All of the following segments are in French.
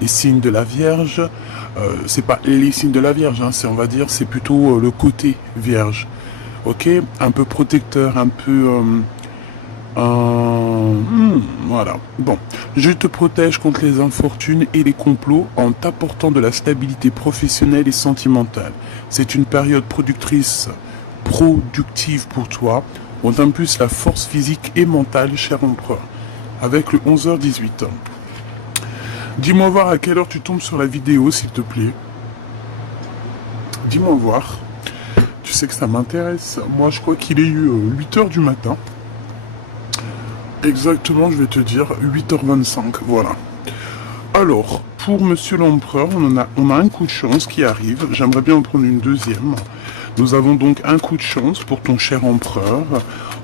les signes de la Vierge. C'est pas les signes de la Vierge, hein, c'est, on va dire, c'est plutôt le côté Vierge. Ok, un peu protecteur, un peu voilà. Bon, je te protège contre les infortunes et les complots en t'apportant de la stabilité professionnelle et sentimentale. C'est une période productive pour toi. On t'impulse la force physique et mentale, cher empereur, avec le 11h18. Dis-moi voir à quelle heure tu tombes sur la vidéo, s'il te plaît. Dis-moi voir. Tu sais que ça m'intéresse. Moi, je crois qu'il est eu 8h du matin. Exactement, je vais te dire 8h25, voilà. Alors, pour Monsieur l'Empereur, on a un coup de chance qui arrive. J'aimerais bien en prendre une deuxième. Nous avons donc un coup de chance pour ton cher Empereur.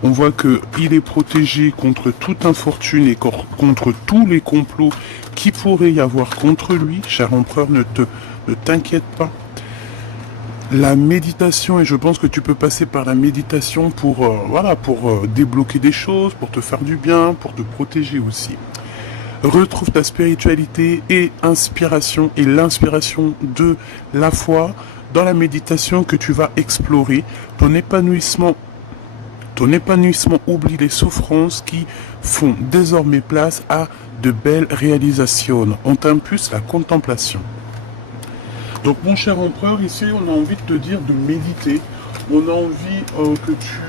On voit qu'il est protégé contre toute infortune et contre tous les complots qui pourraient y avoir contre lui. Cher Empereur, ne t'inquiète pas. La méditation, et je pense que tu peux passer par la méditation pour, débloquer des choses, pour te faire du bien, pour te protéger aussi. Retrouve ta spiritualité et inspiration et l'inspiration de la foi dans la méditation que tu vas explorer. Ton épanouissement oublie les souffrances qui font désormais place à de belles réalisations. On t'impulse la contemplation. Donc mon cher empereur, ici on a envie de te dire de méditer. On a envie que tu...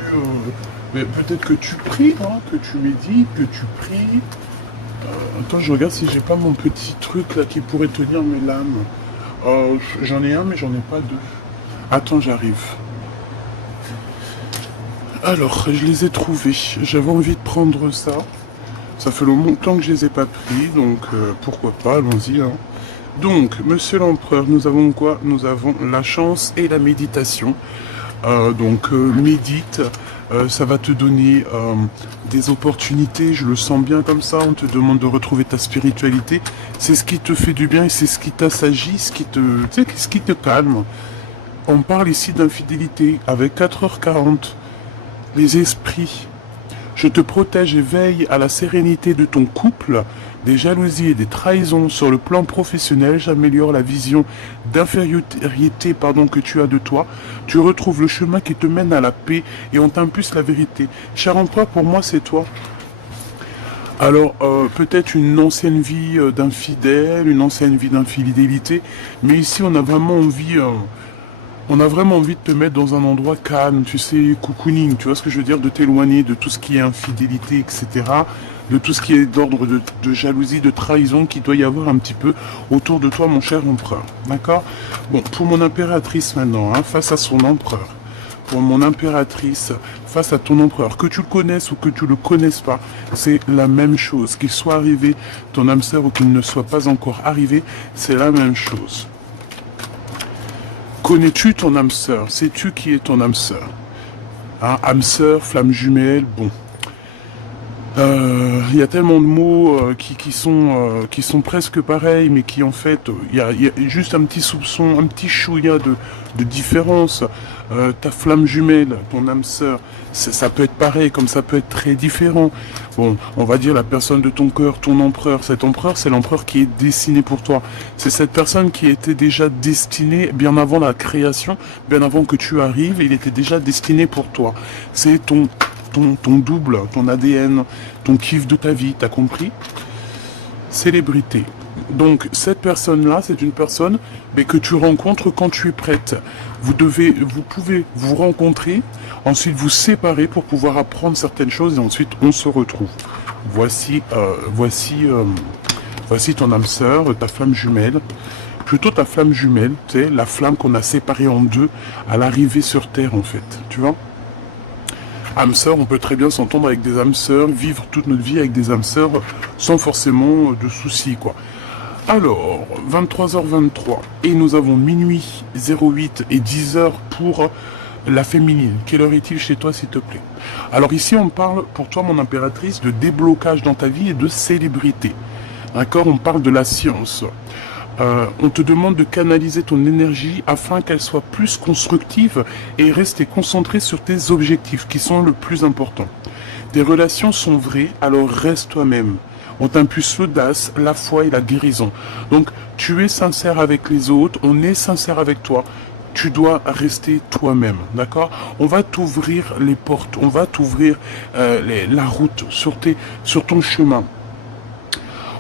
peut-être que tu pries, hein, que tu médites, que tu pries. Attends, je regarde si j'ai pas mon petit truc là qui pourrait tenir mes lames. J'en ai un mais j'en ai pas deux. Attends, j'arrive. Alors, je les ai trouvés. J'avais envie de prendre ça. Ça fait longtemps que je les ai pas pris, donc pourquoi pas, allons-y. Hein. Donc, Monsieur l'Empereur, nous avons quoi? Nous avons la chance et la méditation. Médite, ça va te donner des opportunités, je le sens bien comme ça, on te demande de retrouver ta spiritualité. C'est ce qui te fait du bien et c'est ce qui t'assagit, ce qui te calme. On parle ici d'infidélité avec 4h40. Les esprits. Je te protège et veille à la sérénité de ton couple, des jalousies et des trahisons sur le plan professionnel. J'améliore la vision d'infériorité que tu as de toi. Tu retrouves le chemin qui te mène à la paix et on t'impulse la vérité. Cher empereur, pour moi, c'est toi. Alors, peut-être une ancienne vie d'infidèle, une ancienne vie d'infidélité, mais ici, on a vraiment envie... on a vraiment envie de te mettre dans un endroit calme, tu sais, cocooning, tu vois ce que je veux dire, de t'éloigner de tout ce qui est infidélité, etc., de tout ce qui est d'ordre de jalousie, de trahison qu'il doit y avoir un petit peu autour de toi, mon cher empereur, d'accord? Bon, pour mon impératrice maintenant, hein, face à son empereur, pour mon impératrice, face à ton empereur, que tu le connaisses ou que tu le connaisses pas, c'est la même chose, qu'il soit arrivé ton âme sœur ou qu'il ne soit pas encore arrivé, c'est la même chose. Connais-tu ton âme sœur? Sais-tu qui est ton âme sœur? Hein, âme sœur, flamme jumelle, bon. Il y a tellement de mots qui sont presque pareils, mais qui en fait, il y a juste un petit soupçon, un petit chouïa de différence. Ta flamme jumelle, ton âme sœur, ça peut être pareil, comme ça peut être très différent. Bon, on va dire la personne de ton cœur, ton empereur. Cet empereur, c'est l'empereur qui est destiné pour toi. C'est cette personne qui était déjà destinée, bien avant la création, bien avant que tu arrives, il était déjà destiné pour toi. C'est ton double, ton ADN, ton kiff de ta vie, t'as compris? Célébrité. Donc cette personne-là, c'est une personne que tu rencontres quand tu es prête. Vous pouvez vous rencontrer, ensuite vous séparer pour pouvoir apprendre certaines choses et ensuite on se retrouve. Voici ton âme sœur, ta flamme jumelle. Plutôt ta flamme jumelle, tu sais, la flamme qu'on a séparée en deux à l'arrivée sur Terre en fait, tu vois? Âme sœur, on peut très bien s'entendre avec des âmes sœurs, vivre toute notre vie avec des âmes sœurs sans forcément de soucis, quoi. Alors, 23h23, et nous avons minuit 08 et 10h pour la féminine. Quelle heure est-il chez toi, s'il te plaît? Alors ici, on parle, pour toi, mon impératrice, de déblocage dans ta vie et de célébrité. D'accord? On parle de la science. On te demande de canaliser ton énergie afin qu'elle soit plus constructive et rester concentrée sur tes objectifs qui sont le plus important. Tes relations sont vraies, alors reste toi-même. On t'impulse l'audace, la foi et la guérison. Donc, tu es sincère avec les autres, on est sincère avec toi. Tu dois rester toi-même, d'accord? On va t'ouvrir les portes, on va t'ouvrir la route sur ton chemin.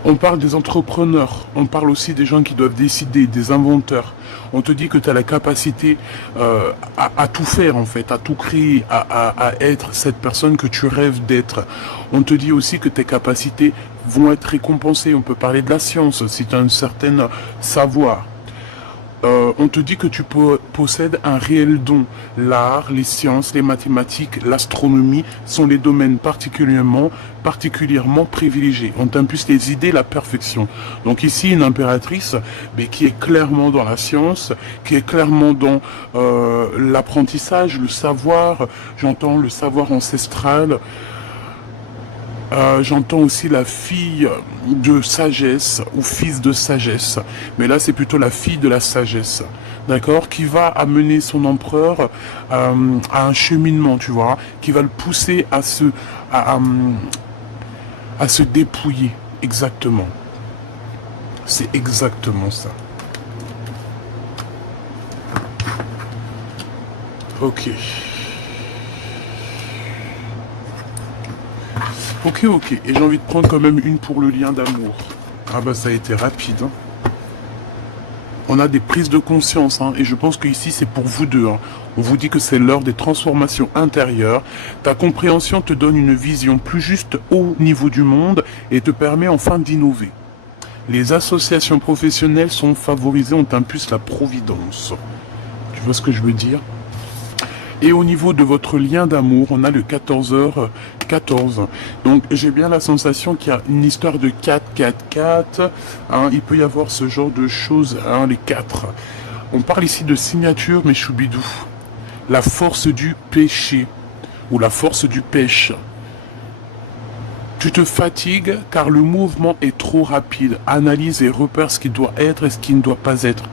On parle des entrepreneurs, on parle aussi des gens qui doivent décider, des inventeurs. On te dit que tu as la capacité à tout faire en fait, à tout créer, à être cette personne que tu rêves d'être. On te dit aussi que tes capacités vont être récompensées. On peut parler de la science, si tu as un certain savoir. On te dit que tu possèdes un réel don. L'art, les sciences, les mathématiques, l'astronomie sont les domaines particulièrement privilégiés. On t'impulse les idées, la perfection. Donc ici, une impératrice mais qui est clairement dans la science, qui est clairement dans l'apprentissage, le savoir. J'entends le savoir ancestral. J'entends aussi la fille de sagesse ou fils de sagesse. Mais là, c'est plutôt la fille de la sagesse. D'accord? Qui va amener son empereur à un cheminement, tu vois, qui va le pousser à se dépouiller. Exactement. C'est exactement ça. Ok. Ok. Et j'ai envie de prendre quand même une pour le lien d'amour. Ah bah ça a été rapide. Hein. On a des prises de conscience. Hein, et je pense qu'ici c'est pour vous deux. Hein. On vous dit que c'est l'heure des transformations intérieures. Ta compréhension te donne une vision plus juste au niveau du monde et te permet enfin d'innover. Les associations professionnelles sont favorisées, on t'impulse la providence. Tu vois ce que je veux dire? Et au niveau de votre lien d'amour, on a le 14h14. Donc j'ai bien la sensation qu'il y a une histoire de 4. Hein, il peut y avoir ce genre de choses, hein, les 4. On parle ici de signature, mais choubidou. La force du péché, ou la force du pêche. Tu te fatigues car le mouvement est trop rapide. Analyse et repère ce qui doit être et ce qui ne doit pas être.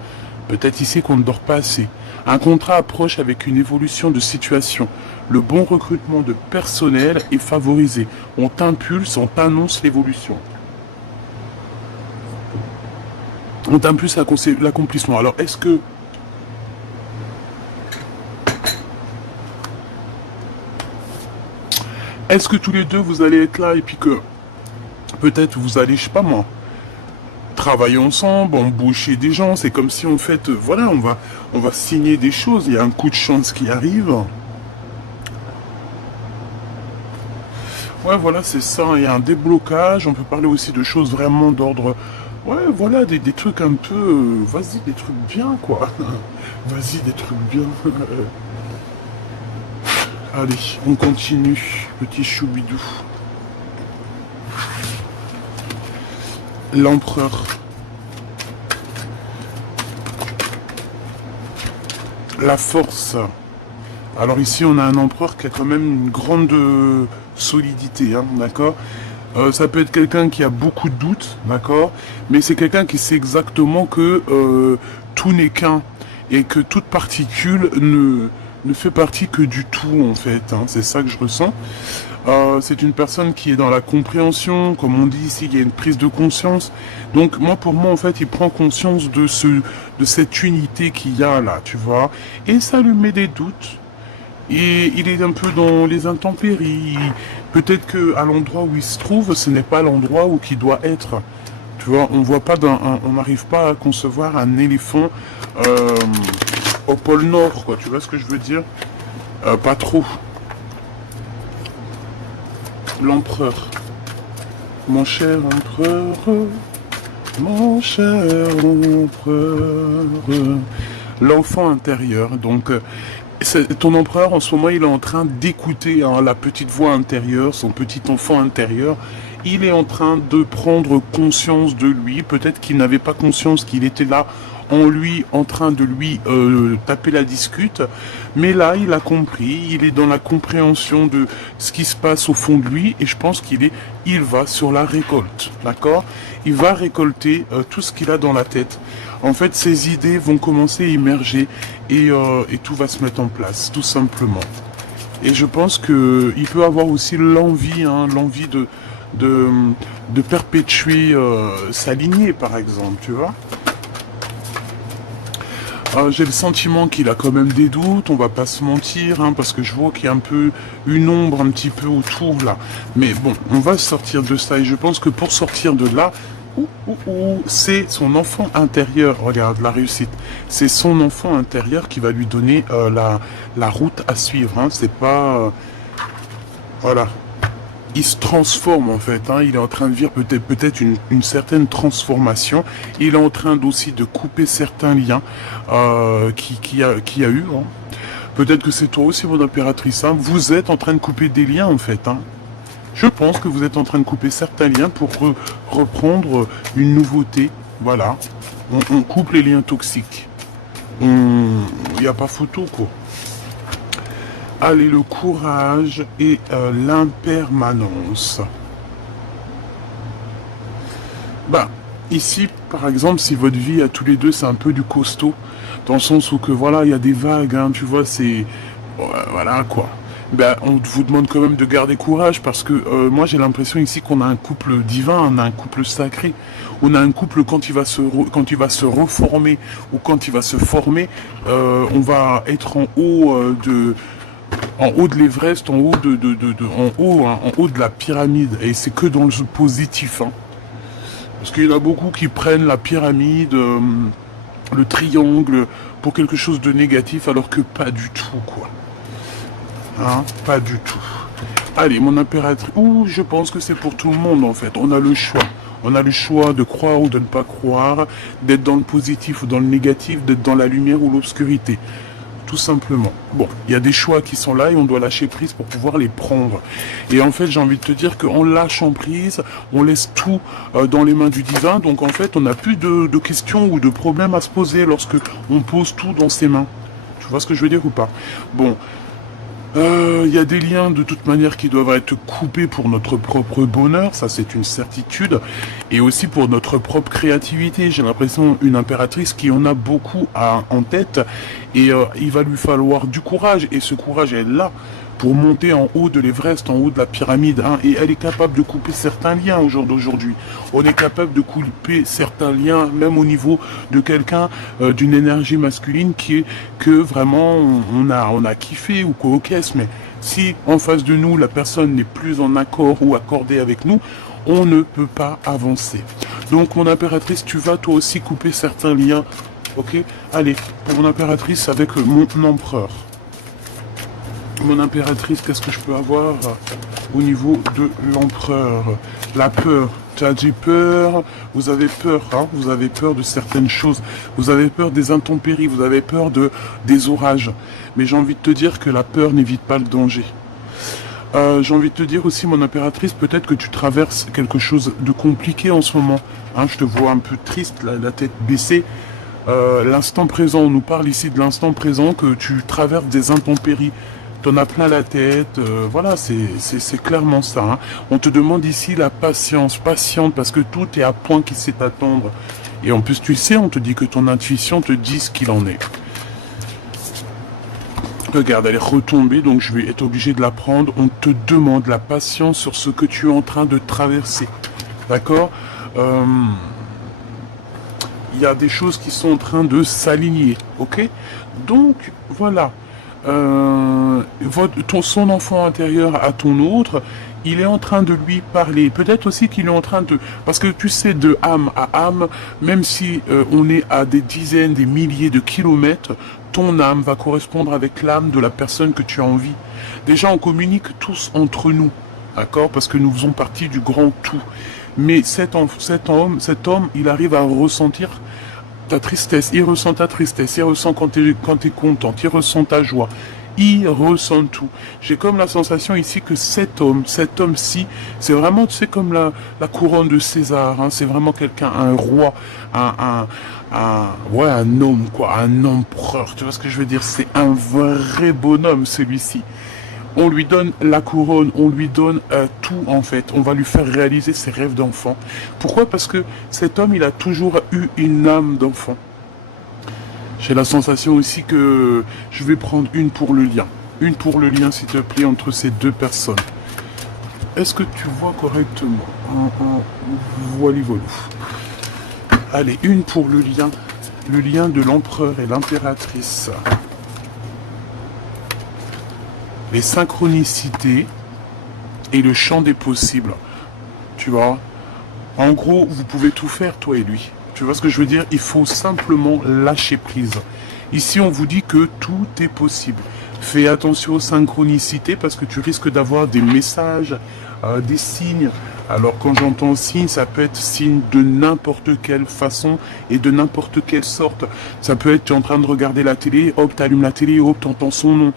Peut-être ici qu'on ne dort pas assez. Un contrat approche avec une évolution de situation. Le bon recrutement de personnel est favorisé. On t'impulse, on t'annonce l'évolution. On t'impulse l'accomplissement. Alors, est-ce que tous les deux vous allez être là et puis que peut-être vous allez, je sais pas moi, travailler ensemble, embaucher des gens, c'est comme si en fait, voilà, on va signer des choses, il y a un coup de chance qui arrive. Ouais, voilà, c'est ça, il y a un déblocage, on peut parler aussi de choses vraiment d'ordre, ouais, voilà, des trucs un peu, vas-y, des trucs bien, quoi. Vas-y, des trucs bien. Allez, on continue, petit choubidou. L'empereur. La force. Alors ici, on a un empereur qui a quand même une grande solidité, hein, d'accord? Ça peut être quelqu'un qui a beaucoup de doutes, d'accord? Mais c'est quelqu'un qui sait exactement que tout n'est qu'un et que toute particule ne fait partie que du tout, en fait. Hein, c'est ça que je ressens. C'est une personne qui est dans la compréhension, comme on dit ici, il y a une prise de conscience. Donc pour moi, en fait, il prend conscience de cette unité qu'il y a là, tu vois. Et ça lui met des doutes. Et il est un peu dans les intempéries. Peut-être que à l'endroit où il se trouve, ce n'est pas l'endroit où il doit être. Tu vois, on n'arrive pas à concevoir un éléphant au pôle Nord, quoi. Tu vois ce que je veux dire? Pas trop. L'empereur. Mon cher empereur, mon cher empereur. L'enfant intérieur. Donc, ton empereur, en ce moment, il est en train d'écouter hein, la petite voix intérieure, son petit enfant intérieur. Il est en train de prendre conscience de lui. Peut-être qu'il n'avait pas conscience qu'il était là en lui, en train de lui taper la discute. Mais là, il a compris, il est dans la compréhension de ce qui se passe au fond de lui. Et je pense il va sur la récolte, d'accord? Il va récolter tout ce qu'il a dans la tête. En fait, ses idées vont commencer à émerger et tout va se mettre en place, tout simplement. Et je pense qu'il peut avoir aussi l'envie, hein, l'envie de, de perpétuer sa lignée, par exemple, tu vois. J'ai le sentiment qu'il a quand même des doutes, on va pas se mentir, hein, parce que je vois qu'il y a un peu une ombre un petit peu autour là. Mais bon, on va sortir de ça et je pense que pour sortir de là, c'est son enfant intérieur, regarde la réussite, c'est son enfant intérieur qui va lui donner la route à suivre, hein. C'est pas... voilà. Il se transforme en fait, hein. Il est en train de vivre peut-être une certaine transformation. Il est en train aussi de couper certains liens qui a eu. Hein. Peut-être que c'est toi aussi, mon impératrice. Hein. Vous êtes en train de couper des liens en fait. Hein. Je pense que vous êtes en train de couper certains liens pour reprendre une nouveauté. Voilà. On coupe les liens toxiques. Il n'y a pas photo quoi. Allez, le courage et l'impermanence. Bah, ici, par exemple, si votre vie à tous les deux, c'est un peu du costaud, dans le sens où que voilà, il y a des vagues, hein, tu vois, c'est... voilà, quoi. Ben, on vous demande quand même de garder courage, parce que moi, j'ai l'impression ici qu'on a un couple divin, on a un couple sacré. On a un couple, quand il va se reformer, ou quand il va se former, on va être en haut de l'Everest, en haut en haut de la pyramide, et c'est que dans le positif, hein. Parce qu'il y en a beaucoup qui prennent la pyramide, le triangle, pour quelque chose de négatif, alors que pas du tout, quoi. Hein, pas du tout. Allez, mon impératrice, je pense que c'est pour tout le monde, en fait. On a le choix. On a le choix de croire ou de ne pas croire, d'être dans le positif ou dans le négatif, d'être dans la lumière ou l'obscurité. Tout simplement. Bon, il y a des choix qui sont là et on doit lâcher prise pour pouvoir les prendre. Et en fait, j'ai envie de te dire qu'en lâchant prise, on laisse tout dans les mains du divin. Donc en fait, on n'a plus de questions ou de problèmes à se poser lorsque on pose tout dans ses mains. Tu vois ce que je veux dire ou pas? Bon. Il y a des liens de toute manière qui doivent être coupés pour notre propre bonheur, ça c'est une certitude, et aussi pour notre propre créativité. J'ai l'impression une impératrice qui en a beaucoup en tête, et il va lui falloir du courage, et ce courage est là pour monter en haut de l'Everest, en haut de la pyramide, hein, et elle est capable de couper certains liens au jour d'aujourd'hui. On est capable de couper certains liens, même au niveau de quelqu'un, d'une énergie masculine que vraiment on a kiffé ou quoi, ok, mais si en face de nous la personne n'est plus en accord ou accordée avec nous, on ne peut pas avancer. Donc mon impératrice, tu vas toi aussi couper certains liens, ok? Allez, pour mon impératrice avec mon empereur. Mon impératrice, qu'est-ce que je peux avoir au niveau de l'empereur? La peur. Tu as dit peur, vous avez peur, hein, vous avez peur de certaines choses, vous avez peur des intempéries, vous avez peur des orages. Mais j'ai envie de te dire que la peur n'évite pas le danger. J'ai envie de te dire aussi, mon impératrice, peut-être que tu traverses quelque chose de compliqué en ce moment. Hein, je te vois un peu triste, la tête baissée. L'instant présent, on nous parle ici de l'instant présent, que tu traverses des intempéries. T'en as plein la tête, voilà, c'est clairement ça. Hein. On te demande ici la patience, patiente, parce que tout est à point qui sait attendre. Et en plus, tu sais, on te dit que ton intuition te dit ce qu'il en est. Regarde, elle est retombée, donc je vais être obligé de la prendre. On te demande la patience sur ce que tu es en train de traverser. D'accord? Il y a des choses qui sont en train de s'aligner, ok? Donc, voilà. Son enfant intérieur à ton autre, il est en train de lui parler. Peut-être aussi qu'il est en train de... Parce que tu sais, de âme à âme, même si on est à des dizaines, des milliers de kilomètres, ton âme va correspondre avec l'âme de la personne que tu as envie. Déjà, on communique tous entre nous, d'accord? Parce que nous faisons partie du grand tout. Mais cet homme, il arrive à ressentir ta tristesse, il ressent ta tristesse, il ressent quand tu es contente, il ressent ta joie, il ressent tout. J'ai comme la sensation ici que cet homme-ci, c'est vraiment, tu sais, comme la couronne de César, hein, c'est vraiment quelqu'un, un roi, un homme, quoi, un empereur, tu vois ce que je veux dire, c'est un vrai bonhomme, celui-ci. On lui donne la couronne, on lui donne tout en fait. On va lui faire réaliser ses rêves d'enfant. Pourquoi? Parce que cet homme, il a toujours eu une âme d'enfant. J'ai la sensation aussi que je vais prendre une pour le lien. Une pour le lien, s'il te plaît, entre ces deux personnes. est-ce que tu vois correctement? Voilà, voilà. Allez, une pour le lien. Le lien de l'empereur et l'impératrice. Les synchronicités et le champ des possibles. Tu vois? En gros, vous pouvez tout faire, toi et lui. Tu vois ce que je veux dire? Il faut simplement lâcher prise. Ici, on vous dit que tout est possible. Fais attention aux synchronicités parce que tu risques d'avoir des messages, des signes. Alors, quand j'entends signe, ça peut être signe de n'importe quelle façon et de n'importe quelle sorte. Ça peut être, tu es en train de regarder la télé, hop, tu allumes la télé, hop, tu entends son nom.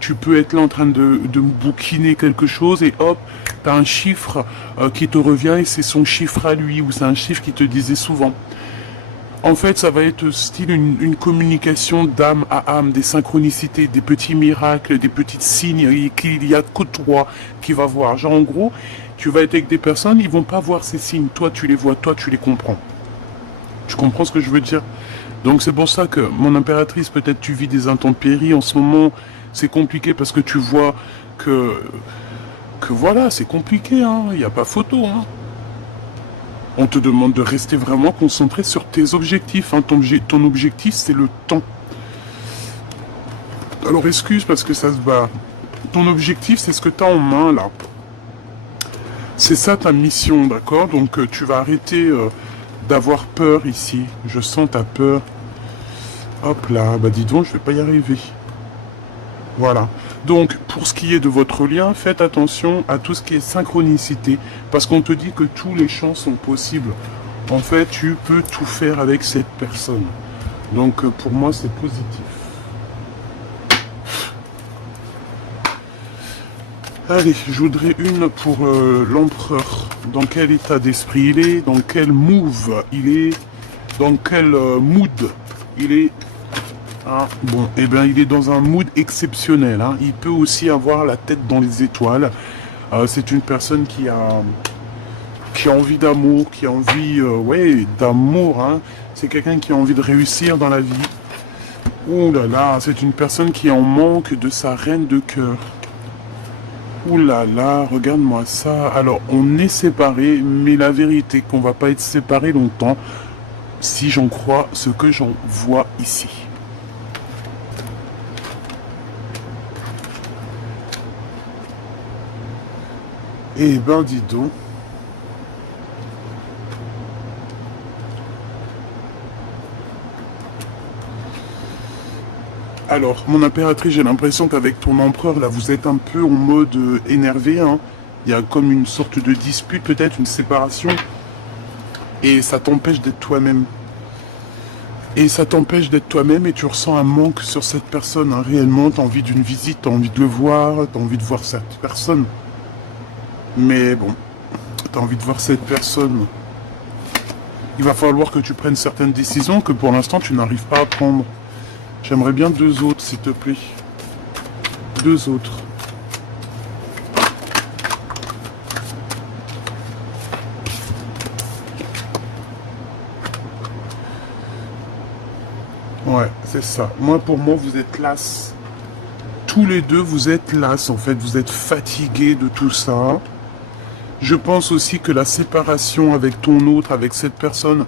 Tu peux être là en train de bouquiner quelque chose et hop, tu as un chiffre qui te revient et c'est son chiffre à lui ou c'est un chiffre qui te disait souvent. En fait, ça va être style une communication d'âme à âme, des synchronicités, des petits miracles, des petits signes qu'il y a que toi qui va voir. Genre en gros, tu vas être avec des personnes, ils vont pas voir ces signes. Toi, tu les vois, toi, tu les comprends. Tu comprends ce que je veux dire? Donc c'est pour ça que, mon impératrice, peut-être tu vis des intempéries. En ce moment, c'est compliqué parce que tu vois que voilà, c'est compliqué, hein. Il n'y a pas photo, hein. On te demande de rester vraiment concentré sur tes objectifs. Hein. Ton objectif, c'est le temps. Alors excuse parce que ça se bat. Ton objectif, c'est ce que tu as en main là. C'est ça ta mission, d'accord? Donc tu vas arrêter d'avoir peur ici. Je sens ta peur. Hop là, bah dis donc, je vais pas y arriver. Voilà. Donc, pour ce qui est de votre lien, faites attention à tout ce qui est synchronicité, parce qu'on te dit que tous les champs sont possibles. En fait, tu peux tout faire avec cette personne. Donc, pour moi, c'est positif. Allez, je voudrais une pour l'empereur. Dans quel état d'esprit il est, dans quel move il est, dans quel mood il est. Ah, bon, eh bien, il est dans un mood exceptionnel. Hein. Il peut aussi avoir la tête dans les étoiles. C'est une personne qui a envie d'amour, qui a envie, ouais, d'amour. Hein. C'est quelqu'un qui a envie de réussir dans la vie. Ouh là là, c'est une personne qui est en manque de sa reine de cœur. Ouh là là, regarde-moi ça. Alors, on est séparés, mais la vérité qu'on va pas être séparés longtemps, si j'en crois ce que j'en vois ici. Eh ben, dis donc. Alors, mon impératrice, j'ai l'impression qu'avec ton empereur, là, vous êtes un peu en mode énervé, hein. Il y a comme une sorte de dispute, peut-être, une séparation. Et ça t'empêche d'être toi-même. Et ça t'empêche d'être toi-même et tu ressens un manque sur cette personne. Hein. Réellement, tu as envie d'une visite, tu as envie de le voir, tu as envie de voir cette personne. Mais bon, tu as envie de voir cette personne. Il va falloir que tu prennes certaines décisions que pour l'instant, tu n'arrives pas à prendre. J'aimerais bien 2 autres, s'il te plaît. 2 autres. Ouais, c'est ça. Moi, pour moi, vous êtes las. Tous les deux, vous êtes las, en fait. Vous êtes fatigués de tout ça. Je pense aussi que la séparation avec ton autre, avec cette personne,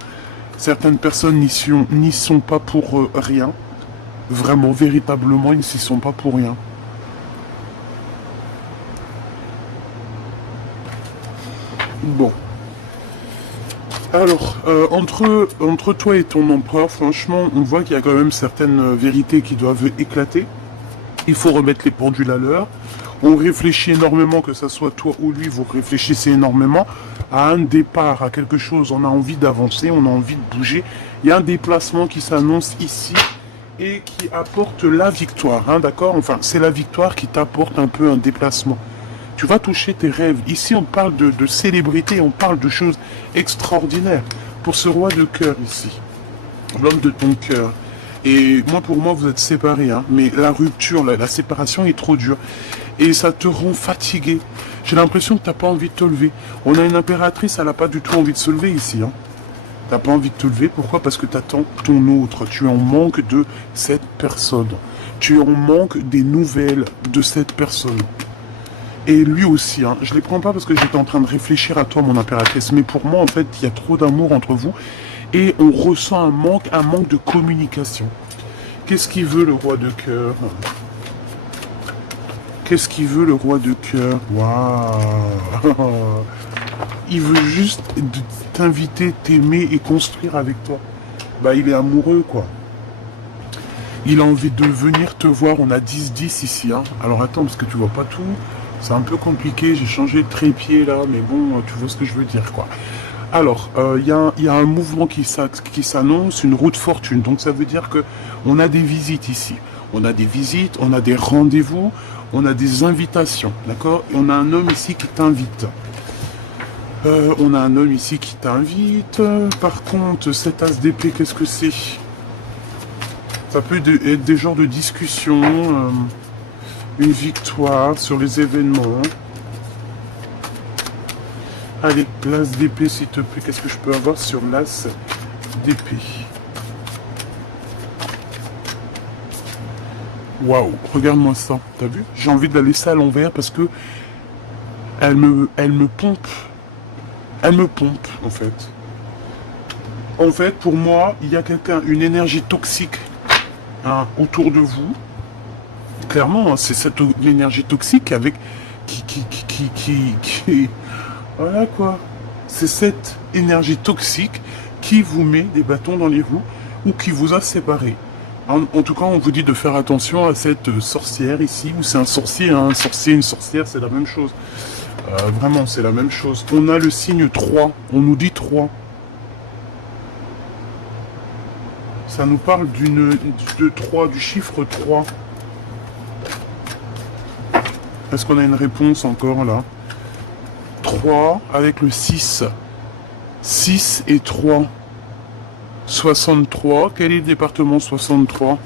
certaines personnes n'y sont pas pour rien. Vraiment, véritablement, ils n'y sont pas pour rien. Bon. Alors, entre toi et ton empereur, franchement, on voit qu'il y a quand même certaines vérités qui doivent éclater. Il faut remettre les pendules à l'heure. On réfléchit énormément, que ce soit toi ou lui, vous réfléchissez énormément à un départ, à quelque chose. On a envie d'avancer, on a envie de bouger. Il y a un déplacement qui s'annonce ici et qui apporte la victoire, hein, d'accord? Enfin, c'est la victoire qui t'apporte un peu un déplacement. Tu vas toucher tes rêves. Ici, on parle de célébrité, on parle de choses extraordinaires. Pour ce roi de cœur ici, l'homme de ton cœur. Et moi, pour moi, vous êtes séparés, hein, mais la rupture, la séparation est trop dure. Et ça te rend fatigué. J'ai l'impression que tu n'as pas envie de te lever. On a une impératrice, elle n'a pas du tout envie de se lever ici. Hein. Tu n'as pas envie de te lever, pourquoi? Parce que tu attends ton autre. Tu es en manque de cette personne. Tu es en manque des nouvelles de cette personne. Et lui aussi, hein. Je les prends pas parce que j'étais en train de réfléchir à toi, mon impératrice. Mais pour moi, en fait, il y a trop d'amour entre vous. Et on ressent un manque de communication. Qu'est-ce qu'il veut, le roi de cœur? Qu'est-ce qu'il veut, le roi de cœur? Waouh. Il veut juste t'inviter, t'aimer et construire avec toi. Bah, il est amoureux, quoi. Il a envie de venir te voir. On a 10-10 ici, hein. Alors attends, parce que tu vois pas tout. C'est un peu compliqué. J'ai changé de trépied, là. Mais bon, tu vois ce que je veux dire, quoi. Alors, il y a un mouvement qui s'annonce, une route fortune. Donc ça veut dire que on a des visites ici. On a des visites, on a des rendez-vous, on a des invitations, d'accord? Et on a un homme ici qui t'invite. On a un homme ici qui t'invite. Par contre, cet as d'épée, qu'est-ce que c'est? Ça peut être des genres de discussion, une victoire sur les événements. Allez, l'as d'épée, s'il te plaît. Qu'est-ce que je peux avoir sur l'as d'épée? Waouh, regarde-moi ça. T'as vu? J'ai envie de la laisser à l'envers parce que elle me pompe. Elle me pompe, en fait. En fait, pour moi, il y a une énergie toxique, hein, autour de vous. Clairement, hein, c'est cette énergie toxique avec qui voilà quoi. C'est cette énergie toxique qui vous met des bâtons dans les roues ou qui vous a séparés. En tout cas, on vous dit de faire attention à cette sorcière ici, ou c'est un sorcier, hein, un sorcier, une sorcière, c'est la même chose. Vraiment, c'est la même chose. On a le signe 3, on nous dit 3. Ça nous parle de 3, du chiffre 3. Est-ce qu'on a une réponse encore là? 3 avec le 6. 6 et 3. 63. Quel est le département 63?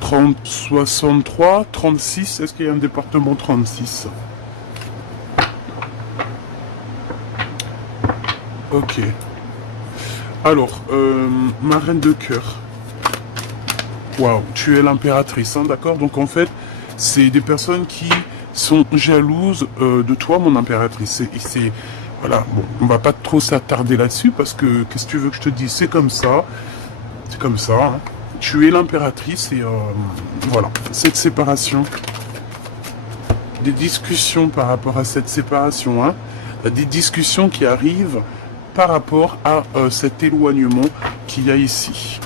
30, 63, 36. Est-ce qu'il y a un département 36? Ok. Alors, ma reine de cœur. Waouh, tu es l'impératrice, hein, d'accord? Donc en fait, c'est des personnes qui sont jalouses de toi, mon impératrice. Voilà, bon, on va pas trop s'attarder là-dessus parce que, qu'est-ce que tu veux que je te dise? C'est comme ça. C'est comme ça, hein. Tu es l'impératrice et voilà, cette séparation. Des discussions par rapport à cette séparation, hein. Des discussions qui arrivent par rapport à cet éloignement qu'il y a ici.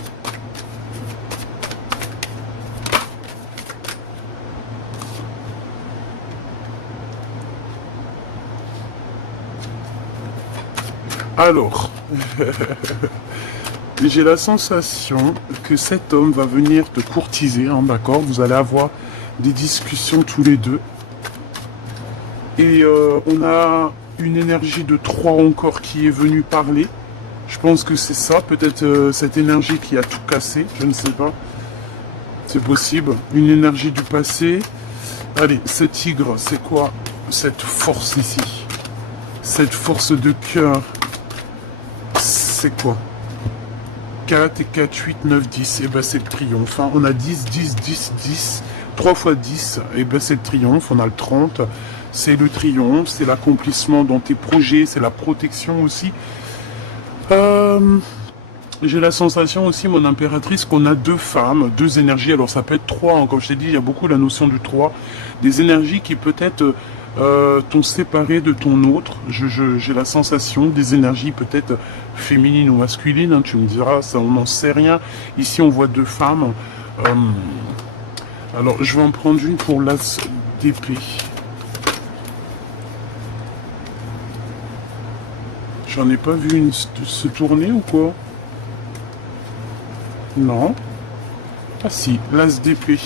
Alors, j'ai la sensation que cet homme va venir te courtiser, hein, d'accord? Vous allez avoir des discussions tous les deux. Et on a une énergie de 3 encore qui est venue parler. Je pense que c'est ça, peut-être cette énergie qui a tout cassé, je ne sais pas. C'est possible. Une énergie du passé. Allez, ce tigre, c'est quoi cette force ici? Cette force de cœur. C'est quoi? 4 et 4, 8, 9, 10. Et ben c'est le triomphe. Hein. On a 10, 10, 10, 10. 3 fois 10. Et ben c'est le triomphe. On a le 30. C'est le triomphe. C'est l'accomplissement dans tes projets. C'est la protection aussi. J'ai la sensation aussi, mon impératrice, qu'on a 2 femmes, 2 énergies. Alors ça peut être 3. Hein. Comme je t'ai dit, il y a beaucoup la notion du 3. Des énergies qui peut-être t'ont séparé de ton autre. J'ai la sensation des énergies peut-être féminines ou masculines, hein, tu me diras, ça on n'en sait rien. Ici on voit 2 femmes. Alors je vais en prendre une pour l'as d'épée. J'en ai pas vu une se tourner ou quoi? Non. Ah si, l'as d'épée.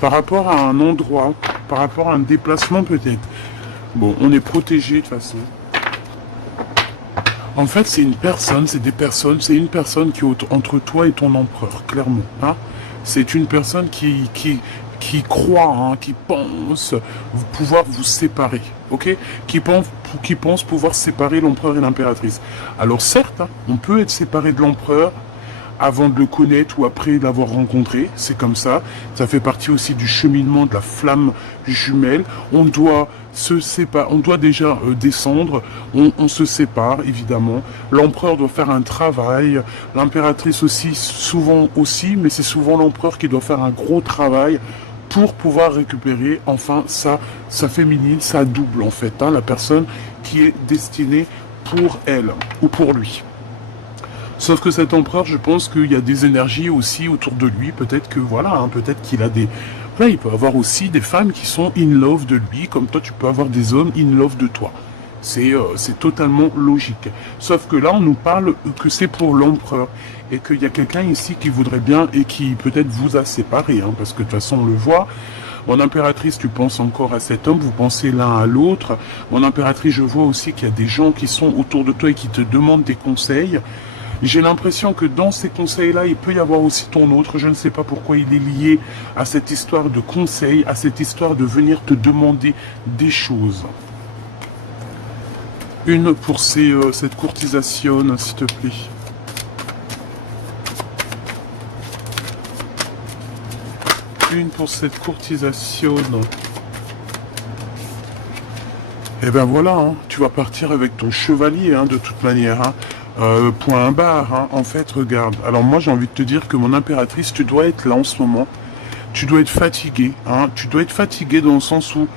Par rapport à un endroit, par rapport à un déplacement peut-être. Bon, on est protégé de toute façon. En fait, c'est une personne, c'est une personne qui est entre toi et ton empereur, clairement. Hein. C'est une personne qui croit, hein, qui pense pouvoir vous séparer, ok? Qui pense pouvoir séparer l'empereur et l'impératrice. Alors certes, hein, on peut être séparé de l'empereur avant de le connaître ou après l'avoir rencontré. C'est comme ça. Ça fait partie aussi du cheminement de la flamme jumelle. On doit se séparer, on doit déjà descendre, on se sépare évidemment. L'empereur doit faire un travail, l'impératrice aussi, souvent aussi, mais c'est souvent l'empereur qui doit faire un gros travail pour pouvoir récupérer enfin sa féminine, sa double en fait, hein, la personne qui est destinée pour elle ou pour lui. Sauf que cet empereur, je pense qu'il y a des énergies aussi autour de lui. Peut-être que voilà, hein, peut-être qu'il a des... Là, il peut avoir aussi des femmes qui sont in love de lui, comme toi, tu peux avoir des hommes in love de toi. C'est totalement logique. Sauf que là, on nous parle que c'est pour l'empereur. Et qu'il y a quelqu'un ici qui voudrait bien et qui peut-être vous a séparé. Hein, parce que de toute façon, on le voit. Mon impératrice, tu penses encore à cet homme, vous pensez l'un à l'autre. Mon impératrice, je vois aussi qu'il y a des gens qui sont autour de toi et qui te demandent des conseils. J'ai l'impression que dans ces conseils-là, il peut y avoir aussi ton autre. Je ne sais pas pourquoi il est lié à cette histoire de conseils, à cette histoire de venir te demander des choses. Une pour cette courtisation, s'il te plaît. Une pour cette courtisation. Et ben voilà, hein, tu vas partir avec ton chevalier, hein, de toute manière. Hein. Point barre, hein. En fait, regarde. Alors moi, j'ai envie de te dire que mon impératrice, tu dois être là en ce moment. Tu dois être fatigué. Hein. Tu dois être fatigué dans le sens où...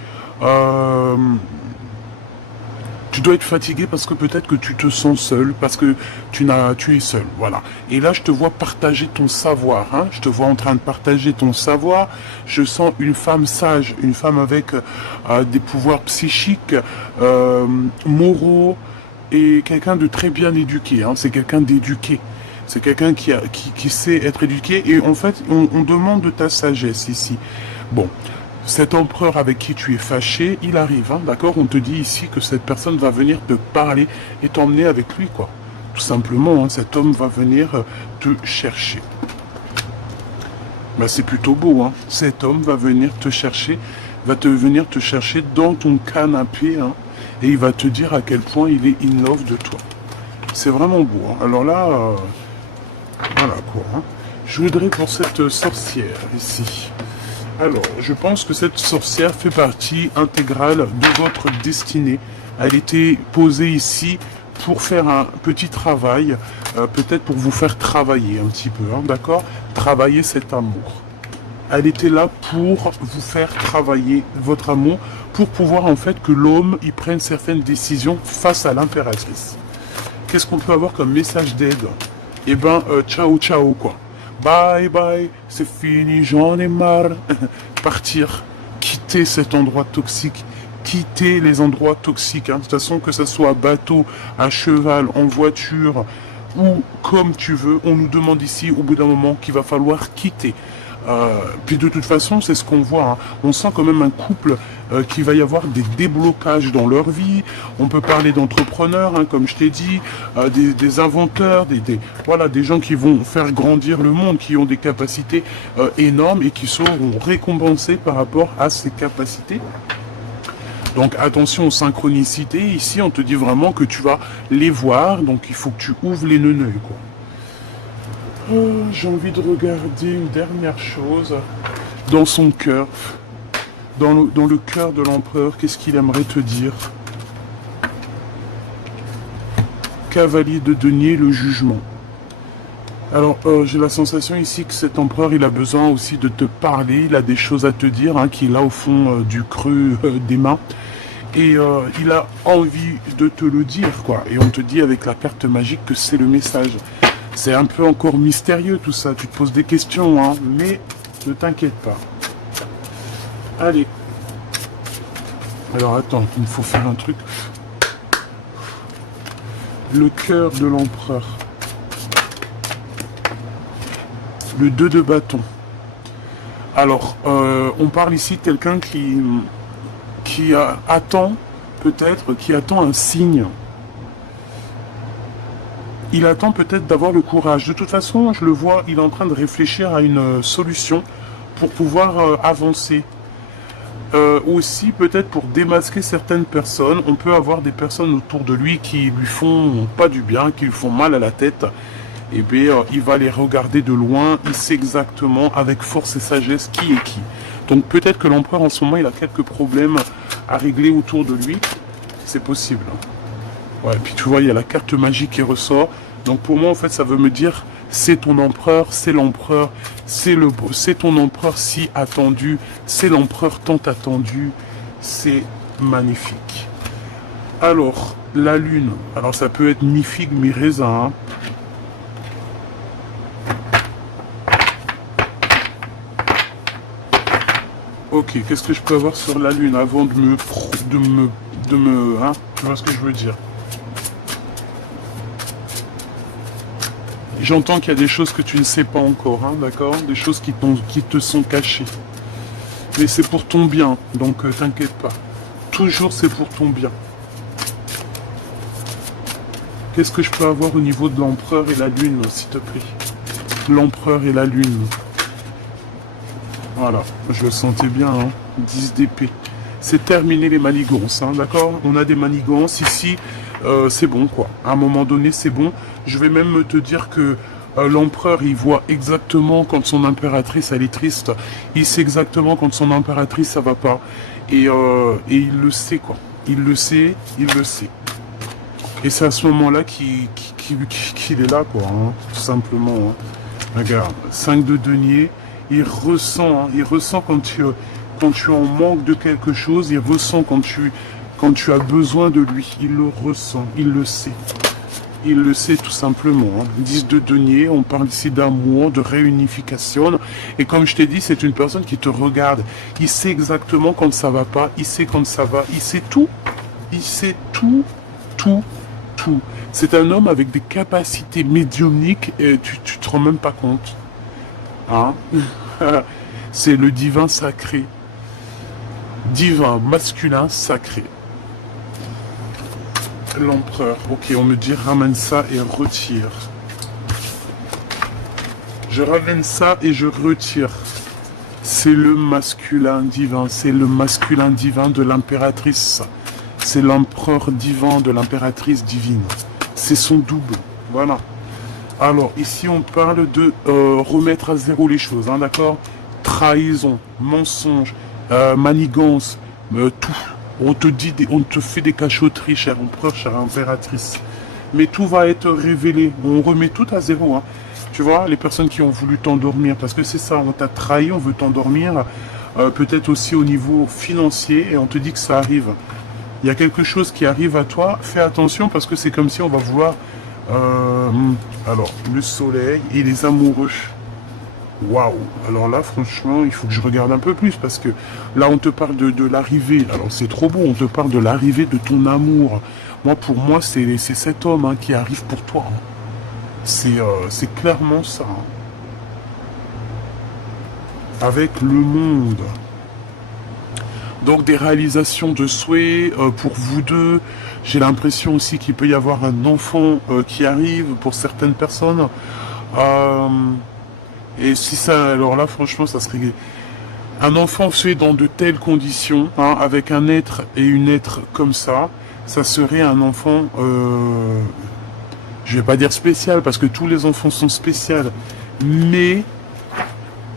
tu dois être fatigué parce que peut-être que tu te sens seul, parce que tu es seul, voilà. Et là, je te vois partager ton savoir, hein. Je te vois en train de partager ton savoir. Je sens une femme sage, une femme avec des pouvoirs psychiques, moraux, et quelqu'un de très bien éduqué, hein. C'est quelqu'un d'éduqué. C'est quelqu'un qui sait être éduqué. Et en fait, on demande de ta sagesse ici. Bon, cet empereur avec qui tu es fâché, il arrive, hein, d'accord? On te dit ici que cette personne va venir te parler et t'emmener avec lui, quoi. Tout simplement, hein, cet homme va venir te chercher. Ben, c'est plutôt beau, hein. Cet homme va venir te chercher, venir te chercher dans ton canapé, hein. Et il va te dire à quel point il est in love de toi. C'est vraiment beau. Hein. Alors là, voilà quoi. Hein. Je voudrais pour cette sorcière ici. Alors, je pense que cette sorcière fait partie intégrale de votre destinée. Elle était posée ici pour faire un petit travail, peut-être pour vous faire travailler un petit peu, hein, d'accord? Travailler cet amour. Elle était là pour vous faire travailler votre amour, pour pouvoir en fait que l'homme y prenne certaines décisions face à l'impératrice. Qu'est-ce qu'on peut avoir comme message d'aide? Eh ben, ciao ciao quoi. Bye bye, c'est fini, j'en ai marre. Partir, quitter cet endroit toxique, quitter les endroits toxiques. Hein. De toute façon, que ce soit à bateau, à cheval, en voiture, ou comme tu veux, on nous demande ici au bout d'un moment qu'il va falloir quitter. Puis de toute façon, c'est ce qu'on voit. Hein. On sent quand même un couple qu'il va y avoir des déblocages dans leur vie. On peut parler d'entrepreneurs, hein, comme je t'ai dit, des inventeurs, voilà, des gens qui vont faire grandir le monde, qui ont des capacités énormes et qui seront récompensés par rapport à ces capacités. Donc attention aux synchronicités. Ici, on te dit vraiment que tu vas les voir. Donc il faut que tu ouvres les neneuils, quoi. J'ai envie de regarder une dernière chose dans son cœur, dans le cœur de l'empereur. Qu'est-ce qu'il aimerait te dire? Cavalier de denier, le jugement. Alors, j'ai la sensation ici que cet empereur, il a besoin aussi de te parler. Il a des choses à te dire, hein, qu'il a au fond du creux des mains. Et il a envie de te le dire, quoi. Et on te dit avec la carte magique que c'est le message. C'est un peu encore mystérieux tout ça, tu te poses des questions, hein, mais ne t'inquiète pas. Allez. Alors attends, il me faut faire un truc. Le cœur de l'empereur. Le 2 de bâton. Alors, on parle ici de quelqu'un qui attend, peut-être, qui attend un signe. Il attend peut-être d'avoir le courage. De toute façon, je le vois, il est en train de réfléchir à une solution pour pouvoir avancer. Aussi, peut-être pour démasquer certaines personnes. On peut avoir des personnes autour de lui qui lui font pas du bien, qui lui font mal à la tête. eh bien, il va les regarder de loin, il sait exactement avec force et sagesse qui est qui. Donc peut-être que l'empereur en ce moment il a quelques problèmes à régler autour de lui, c'est possible. Ouais, puis tu vois, il y a la carte magique qui ressort. Donc pour moi en fait ça veut me dire c'est ton empereur, c'est l'empereur, c'est ton empereur si attendu, c'est l'empereur tant attendu, c'est magnifique. Alors, la lune, alors ça peut être mi-figue, mi-raisin, hein. Ok, qu'est-ce que je peux avoir sur la lune avant hein, tu vois ce que je veux dire? J'entends qu'il y a des choses que tu ne sais pas encore, hein, d'accord? Des choses qui te sont cachées. Mais c'est pour ton bien, donc t'inquiète pas. Toujours c'est pour ton bien. Qu'est-ce que je peux avoir au niveau de l'empereur et la lune, s'il te plaît? L'empereur et la lune. Voilà, je le sentais bien, hein. 10 d'épée. C'est terminé les manigances, hein, d'accord? On a des manigances ici, c'est bon, quoi. À un moment donné, c'est bon. Je vais même te dire que l'empereur, il voit exactement quand son impératrice, elle est triste. Il sait exactement quand son impératrice, ça va pas. Et il le sait, quoi. Il le sait, il le sait. Et c'est à ce moment-là qu'il est là, quoi, hein, tout simplement. Hein. Regarde, 5 de denier. Il ressent quand tu es en manque de quelque chose, il ressent quand tu as besoin de lui, il le ressent, il le sait. Il le sait tout simplement. Hein. 10 de denier, on parle ici d'amour, de réunification. Et comme je t'ai dit, c'est une personne qui te regarde. Il sait exactement quand ça va pas, il sait quand ça va, il sait tout. Il sait tout, tout, tout. C'est un homme avec des capacités médiumniques et tu te rends même pas compte. Hein? C'est le divin sacré. Divin masculin sacré. L'empereur. Ok, on me dit ramène ça et retire. Je ramène ça et je retire. C'est le masculin divin. C'est le masculin divin de l'impératrice. C'est l'empereur divin de l'impératrice divine. C'est son double. Voilà. Alors, ici, on parle de remettre à zéro les choses, hein, d'accord? Trahison, mensonge, manigance, tout. On te fait des cachotteries, cher empereur, chère impératrice. Mais tout va être révélé. On remet tout à zéro, hein. Tu vois, les personnes qui ont voulu t'endormir, parce que c'est ça, on t'a trahi, on veut t'endormir, peut-être aussi au niveau financier, et on te dit que ça arrive. Il y a quelque chose qui arrive à toi, fais attention, parce que c'est comme si on va vouloir... alors, le soleil et les amoureux. Waouh! Alors là, franchement, il faut que je regarde un peu plus parce que là, on te parle de l'arrivée. Alors, c'est trop beau, on te parle de l'arrivée de ton amour. Moi, pour moi, c'est cet homme hein, qui arrive pour toi. Hein. C'est clairement ça. Hein. Avec le monde. Donc, des réalisations de souhaits pour vous deux. J'ai l'impression aussi qu'il peut y avoir un enfant qui arrive pour certaines personnes. Et si ça, alors là, franchement, ça serait un enfant fait dans de telles conditions, hein, avec un être et une être comme ça serait un enfant, je vais pas dire spécial, parce que tous les enfants sont spéciaux, mais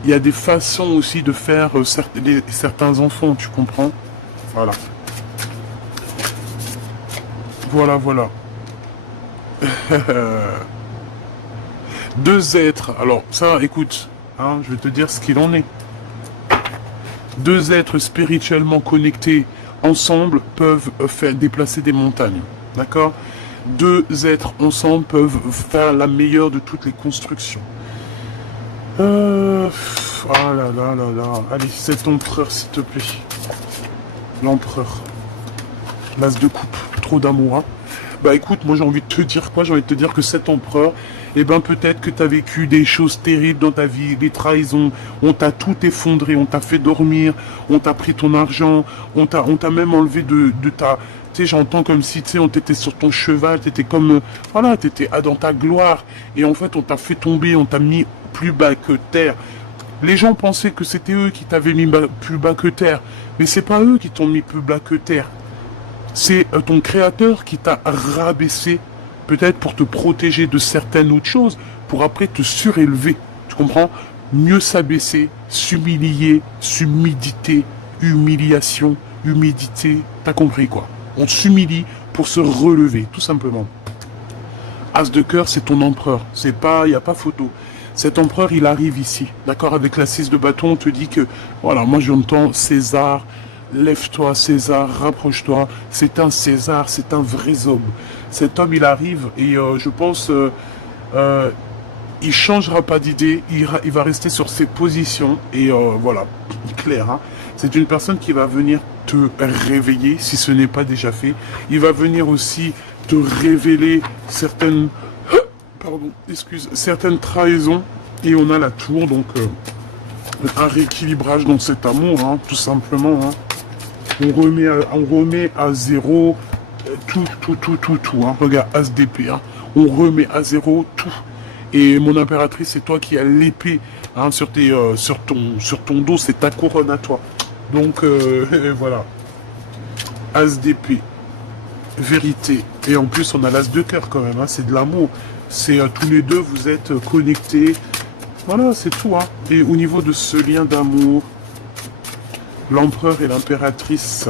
il y a des façons aussi de faire certains enfants, tu comprends? Voilà. Voilà, voilà. Deux êtres. Alors, ça, écoute, hein, je vais te dire ce qu'il en est. Deux êtres spirituellement connectés ensemble peuvent faire déplacer des montagnes. D'accord? Deux êtres ensemble peuvent faire la meilleure de toutes les constructions. Ah là là là là. Allez, cet empereur, s'il te plaît. L'empereur. L'as de coupe. Trop d'amour, hein. Bah écoute, moi j'ai envie de te dire quoi? J'ai envie de te dire que cet empereur, eh ben peut-être que tu as vécu des choses terribles dans ta vie, des trahisons, on t'a tout effondré, on t'a fait dormir, on t'a pris ton argent, on t'a même enlevé de ta... Tu sais, j'entends comme si, tu sais, on t'était sur ton cheval, t'étais comme... voilà, t'étais dans ta gloire, et en fait on t'a fait tomber, on t'a mis plus bas que terre. Les gens pensaient que c'était eux qui t'avaient mis plus bas que terre, mais c'est pas eux qui t'ont mis plus bas que terre. C'est ton créateur qui t'a rabaissé, peut-être pour te protéger de certaines autres choses, pour après te surélever. Tu comprends? Mieux s'abaisser, s'humilier, s'humidité, humiliation, humidité. T'as compris quoi? On s'humilie pour se relever, tout simplement. As de cœur, c'est ton empereur. C'est pas, il n'y a pas photo. Cet empereur, il arrive ici. D'accord? Avec la 6 de bâton, on te dit que, voilà, moi j'entends César, lève-toi César, rapproche-toi. C'est un César, c'est un vrai homme. Cet homme, il arrive et je pense, il changera pas d'idée, il va rester sur ses positions et voilà, clair. Hein. C'est une personne qui va venir te réveiller si ce n'est pas déjà fait. Il va venir aussi te révéler certaines, certaines trahisons. Et on a la tour, donc un rééquilibrage dans cet amour, hein, tout simplement. Hein. On remet à zéro tout. Hein. Regarde, As d'épée. Hein. On remet à zéro tout. Et mon impératrice, c'est toi qui as l'épée hein, sur ton dos, c'est ta couronne à toi. Donc voilà. As d'épée. Vérité. Et en plus, on a l'as de cœur quand même. Hein. C'est de l'amour. C'est tous les deux, vous êtes connectés. Voilà, c'est tout. Hein. Et au niveau de ce lien d'amour, l'empereur et l'impératrice.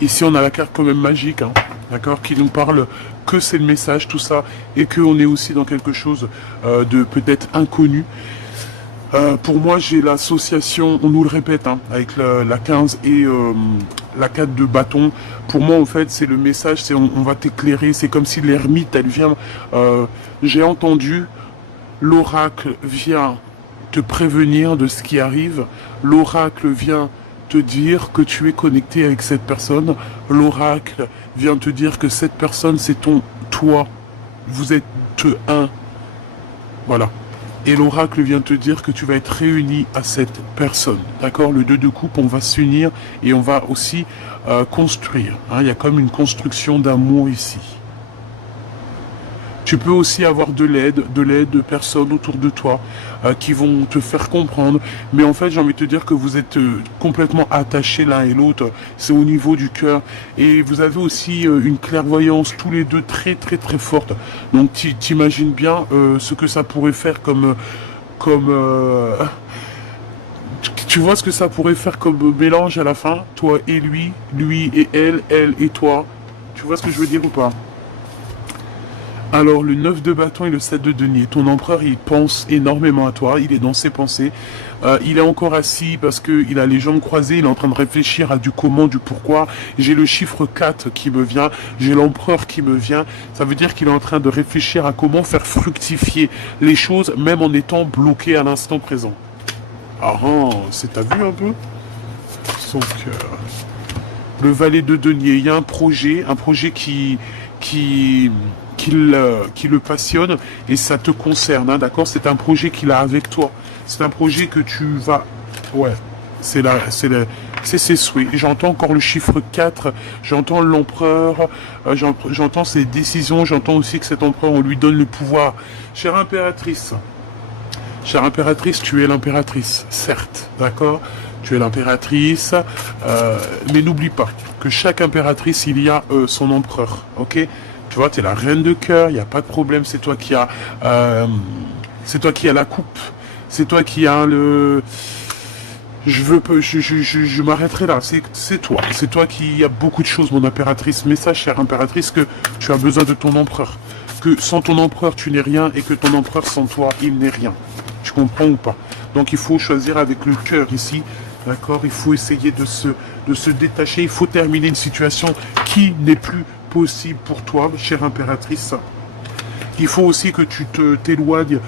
Ici, on a la carte quand même magique, hein, d'accord, qui nous parle que c'est le message, tout ça, et qu'on est aussi dans quelque chose de peut-être inconnu. Pour moi, j'ai l'association, on nous le répète, hein, avec la 15 et la 4 de bâton. Pour moi, en fait, c'est le message, c'est on va t'éclairer. C'est comme si l'ermite, elle vient... j'ai entendu, l'oracle vient te prévenir de ce qui arrive. L'oracle vient te dire que tu es connecté avec cette personne. L'oracle vient te dire que cette personne, c'est toi. Vous êtes un. Voilà. Et l'oracle vient te dire que tu vas être réuni à cette personne. D'accord? Le 2 de coupe, on va s'unir et on va aussi construire. Hein, il y a comme une construction d'amour ici. Tu peux aussi avoir de l'aide de personnes autour de toi qui vont te faire comprendre. Mais en fait, j'ai envie de te dire que vous êtes complètement attachés l'un et l'autre. C'est au niveau du cœur. Et vous avez aussi une clairvoyance tous les deux très forte. Donc t'imagines bien ce que ça pourrait faire comme tu vois ce que ça pourrait faire comme mélange à la fin, toi et lui et elle et toi. Tu vois ce que je veux dire ou pas? Alors, le 9 de bâton et le 7 de denier. Ton empereur, il pense énormément à toi. Il est dans ses pensées. Il est encore assis parce qu'il a les jambes croisées. Il est en train de réfléchir à du comment, du pourquoi. J'ai le chiffre 4 qui me vient. J'ai l'empereur qui me vient. Ça veut dire qu'il est en train de réfléchir à comment faire fructifier les choses, même en étant bloqué à l'instant présent. Ah, t'as vu un peu? Son cœur. Le valet de denier. Il y a un projet qui le passionne et ça te concerne, hein, d'accord? C'est un projet qu'il a avec toi. C'est un projet que tu vas... Ouais, c'est ses souhaits. J'entends encore le chiffre 4, j'entends l'empereur, j'entends ses décisions, j'entends aussi que cet empereur, on lui donne le pouvoir. Chère impératrice, tu es l'impératrice, certes, d'accord? Tu es l'impératrice, mais n'oublie pas que chaque impératrice, il y a son empereur, ok? Tu vois, tu es la reine de cœur, il n'y a pas de problème, c'est toi qui as la coupe, c'est toi qui as le... Je m'arrêterai là, c'est toi qui a beaucoup de choses, mon impératrice, mais sache, chère impératrice, que tu as besoin de ton empereur, que sans ton empereur, tu n'es rien, et que ton empereur, sans toi, il n'est rien. Tu comprends ou pas? Donc il faut choisir avec le cœur ici, d'accord? Il faut essayer de se détacher, il faut terminer une situation qui n'est plus possible pour toi, chère impératrice. Il faut aussi que tu t'éloignes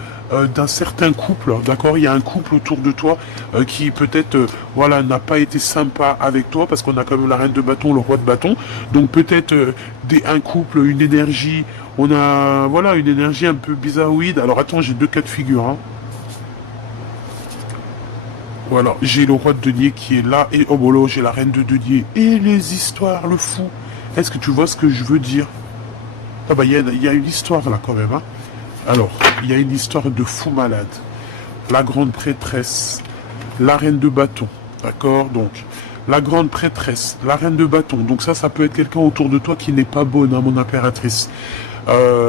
d'un certain couple, d'accord? Il y a un couple autour de toi qui peut-être voilà, n'a pas été sympa avec toi, parce qu'on a quand même la reine de bâton, le roi de bâton, donc peut-être un couple, une énergie, on a voilà, une énergie un peu bizarroïde. Alors attends, j'ai deux cas de figure, hein. Voilà, j'ai le roi de denier qui est là, et oh bon là, j'ai la reine de denier, et les histoires, le fou. Est-ce que tu vois ce que je veux dire? Ah bah il y a une histoire là quand même, hein. Alors, il y a une histoire de fou malade. La grande prêtresse, la reine de bâton, d'accord? Donc, la grande prêtresse, la reine de bâton. Donc ça peut être quelqu'un autour de toi qui n'est pas bonne, hein, mon impératrice.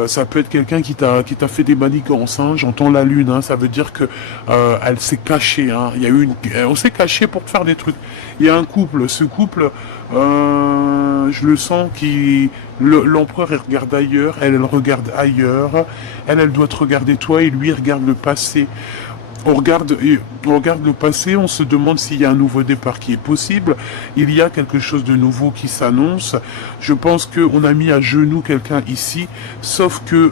Ça peut être quelqu'un qui t'a fait des manigances, hein. J'entends la lune, hein. Ça veut dire que elle s'est cachée, hein. Il y a eu on s'est caché pour te faire des trucs. Il y a un couple, ce couple, je le sens qui l'empereur il regarde ailleurs, elle regarde ailleurs, elle doit te regarder toi et lui regarde le passé. On regarde le passé, on se demande s'il y a un nouveau départ qui est possible. Il y a quelque chose de nouveau qui s'annonce. Je pense qu'on a mis à genoux quelqu'un ici, sauf que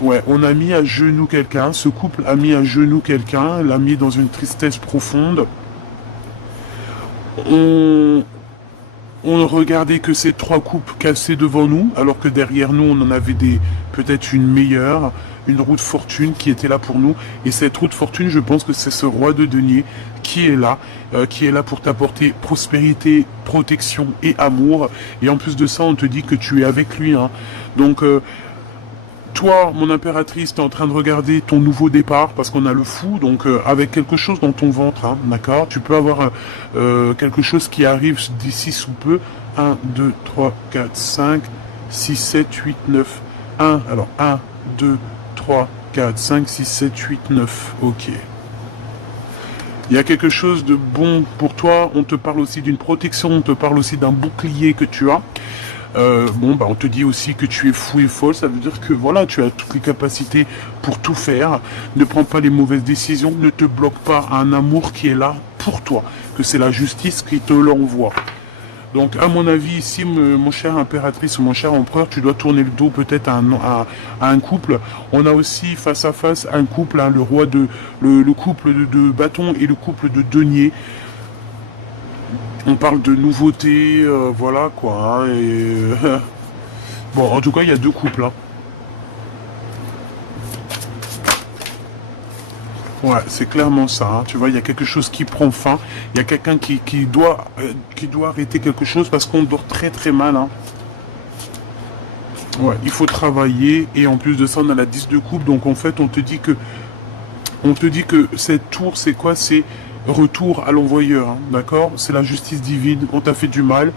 ouais, on a mis à genoux quelqu'un. Ce couple a mis à genoux quelqu'un, l'a mis dans une tristesse profonde. On on ne regardait que ces trois coupes cassées devant nous, alors que derrière nous, on en avait peut-être une meilleure, une roue de fortune qui était là pour nous. Et cette roue de fortune, je pense que c'est ce roi de denier qui est là pour t'apporter prospérité, protection et amour. Et en plus de ça, on te dit que tu es avec lui, hein. Donc, toi, mon impératrice, tu es en train de regarder ton nouveau départ parce qu'on a le fou, donc avec quelque chose dans ton ventre, hein, d'accord. Tu peux avoir quelque chose qui arrive d'ici sous peu. 1, 2, 3, 4, 5, 6, 7, 8, 9. 1, alors 1, 2, 3, 4, 5, 6, 7, 8, 9. Ok. Il y a quelque chose de bon pour toi. On te parle aussi d'une protection, on te parle aussi d'un bouclier que tu as. On te dit aussi que tu es fou et folle, ça veut dire que voilà, tu as toutes les capacités pour tout faire. Ne prends pas les mauvaises décisions, ne te bloque pas à un amour qui est là pour toi, que c'est la justice qui te l'envoie. Donc, à mon avis, ici, mon cher impératrice ou mon cher empereur, tu dois tourner le dos peut-être à un couple. On a aussi face à face un couple, hein, le couple de bâton et le couple de denier. On parle de nouveautés, voilà quoi. Hein, bon, en tout cas, il y a deux couples. Hein. Ouais, c'est clairement ça. Hein. Tu vois, il y a quelque chose qui prend fin. Il y a quelqu'un qui doit arrêter quelque chose parce qu'on dort très très mal. Hein. Ouais, il faut travailler et en plus de ça, on a la 10 de coupe. Donc en fait, on te dit que cette tour, c'est quoi? C'est retour à l'envoyeur, hein, d'accord? C'est la justice divine. On t'a fait du mal.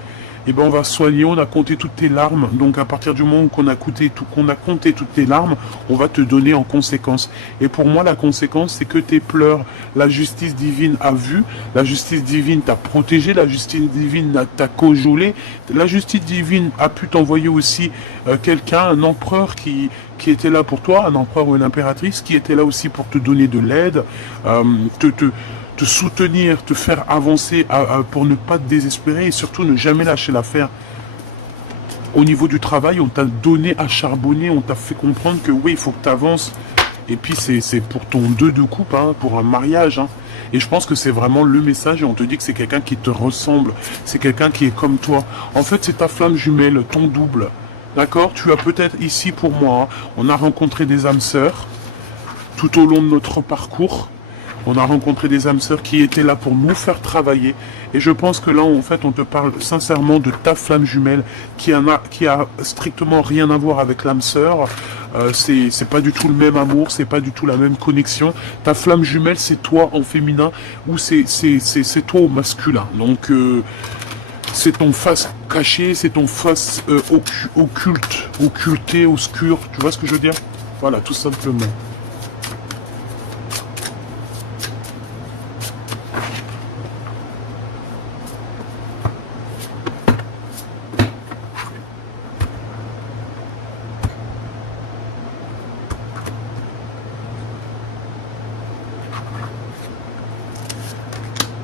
Et ben on va soigner, on a compté toutes tes larmes. Donc à partir du moment qu'on a compté toutes tes larmes, on va te donner en conséquence. Et pour moi, la conséquence, c'est que tes pleurs, la justice divine a vu, la justice divine t'a protégé, la justice divine t'a cajolé, la justice divine a pu t'envoyer aussi quelqu'un, un empereur qui était là pour toi, un empereur ou une impératrice, qui était là aussi pour te donner de l'aide, te soutenir, te faire avancer pour ne pas te désespérer et surtout ne jamais lâcher l'affaire. Au niveau du travail, on t'a donné à charbonner, on t'a fait comprendre que oui, il faut que tu avances. Et puis c'est pour ton 2 de coupe, hein, pour un mariage. Hein. Et je pense que c'est vraiment le message et on te dit que c'est quelqu'un qui te ressemble, c'est quelqu'un qui est comme toi. En fait, c'est ta flamme jumelle, ton double. D'accord? Tu as peut-être ici pour moi, hein, on a rencontré des âmes sœurs tout au long de notre parcours. On a rencontré des âmes sœurs qui étaient là pour nous faire travailler. Et je pense que là, en fait, on te parle sincèrement de ta flamme jumelle qui a strictement rien à voir avec l'âme sœur. C'est pas du tout le même amour, c'est pas du tout la même connexion. Ta flamme jumelle, c'est toi en féminin ou c'est toi au masculin. Donc, c'est ton face caché, c'est ton face occulté, obscur. Tu vois ce que je veux dire? Voilà, tout simplement.